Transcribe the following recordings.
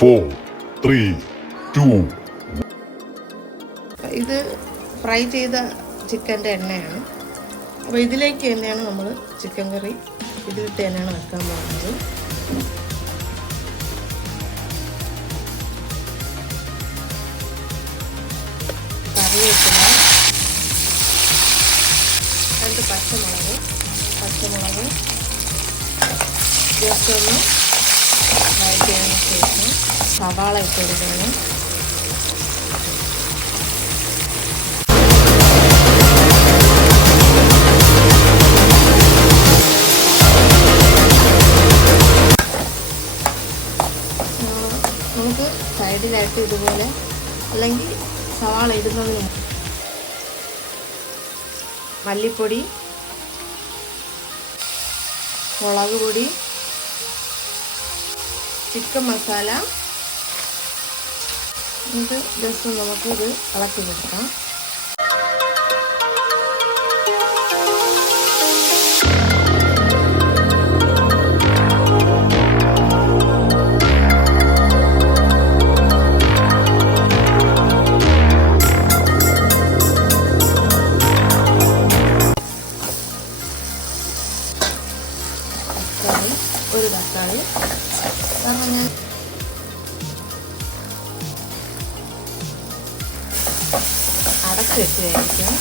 4, 3, 2. ഇത് ഫ്രൈ ചെയ്ത ചിക്കൻ്റെ എണ്ണയാണ്. അപ്പോൾ ഇതിലേക്ക് തന്നെയാണ് നമ്മൾ ചിക്കൻ കറി ഇതിലിട്ട് തന്നെയാണ് വെക്കാൻ പോകുന്നത്. കറിവേപ്പില, 2 പച്ചമുളക് ജസ്റ്റ് ഒന്ന് വഴറ്റിയതിന് ശേഷം സവാള ഇട്ട് കൊടുക്കണം. നമുക്ക് സൈഡിലായിട്ട് ഇതുപോലെ അല്ലെങ്കിൽ സവാള ഇടുന്നതിന് മല്ലിപ്പൊടി, മുളക് പൊടി, ചിക്കൻ മസാല ഇത് ജസ്റ്റ് നമുക്കിത് ഇളക്കി കൊടുക്കാം. ഒരു തക്കാളി കാരണം ഞാൻ അടച്ച് വെച്ച് കഴിക്കാം.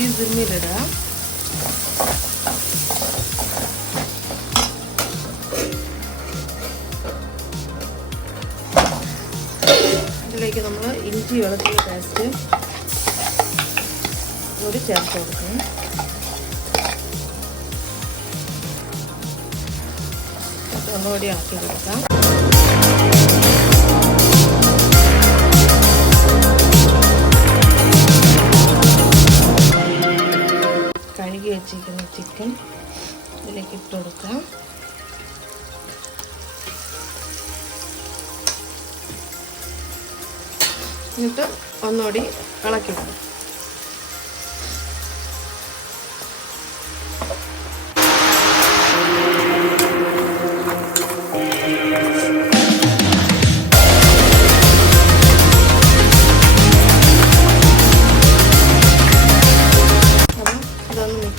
ഈ സിമ്മിലിടുക. ഇതിലേക്ക് നമ്മൾ ഇഞ്ചി വെളുത്തുള്ളി പേസ്റ്റ് കൂടി ചേർത്ത് കൊടുക്കണം. ഒന്നുകൂടി ആക്കി കൊടുക്കാം. കഴുകി വെച്ചിരിക്കുന്ന ചിക്കൻ ഇതിലേക്ക് ഇട്ട് കൊടുക്കാം. എന്നിട്ട് ഒന്നുകൂടി ഇളക്കി കൊടുക്കാം.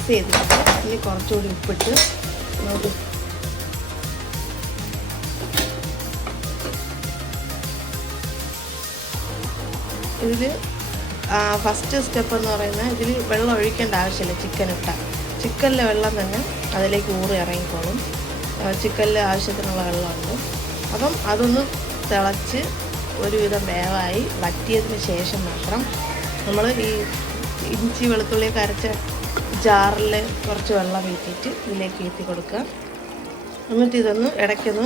ചെയ്തിട്ട് ഇനി കുറച്ചുകൂടി ഉപ്പിട്ട് നമുക്ക് ഇതിൽ ഫസ്റ്റ് സ്റ്റെപ്പ് എന്ന് പറയുന്നത് ഇതിൽ വെള്ളം ഒഴിക്കേണ്ട ആവശ്യമില്ല. ചിക്കനിലെ വെള്ളം തന്നെ അതിലേക്ക് ഊറി ഇറങ്ങിക്കോളും. ചിക്കനിൽ ആവശ്യത്തിനുള്ള വെള്ളമുണ്ട്. അപ്പം അതൊന്ന് തിളച്ച് ഒരുവിധം വേവായി വറ്റിയതിന് ശേഷം മാത്രം നമ്മൾ ഈ ഇഞ്ചി വെളുത്തുള്ളിയൊക്കെ അരച്ച ജാറിൽ കുറച്ച് വെള്ളം വീട്ടിയിട്ട് ഇതിലേക്ക് വീഴ്ത്തി കൊടുക്കുക. എന്നിട്ട് ഇതൊന്ന് ഇടയ്ക്കൊന്ന്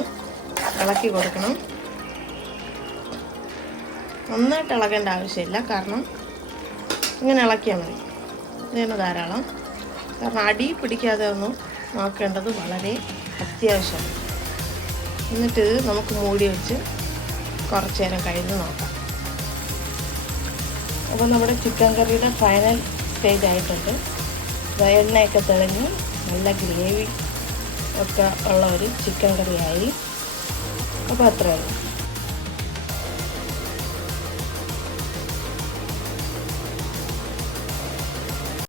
ഇളക്കി കൊടുക്കണം. നന്നായിട്ട് ഇളകേണ്ട ആവശ്യമില്ല, കാരണം ഇങ്ങനെ ഇളക്കിയാൽ മതി. ഇതിന് ധാരാളം. കാരണം അടി പിടിക്കാതെ ഒന്ന് നോക്കേണ്ടത് വളരെ അത്യാവശ്യമാണ്. എന്നിട്ട് ഇത് നമുക്ക് മൂടി വെച്ച് കുറച്ച് നേരം കഴിഞ്ഞ് നോക്കാം. അപ്പോൾ നമ്മുടെ ചിക്കൻ കറിയുടെ ഫൈനൽ സ്റ്റേജ് ആയിട്ടുണ്ട്. എണ്ണയൊക്കെ തെളിഞ്ഞ് നല്ല ഗ്രേവി ഒക്കെ ഉള്ള ഒരു ചിക്കൻ കറിയായി. അപ്പോൾ അത്രയേ ഉള്ളൂ.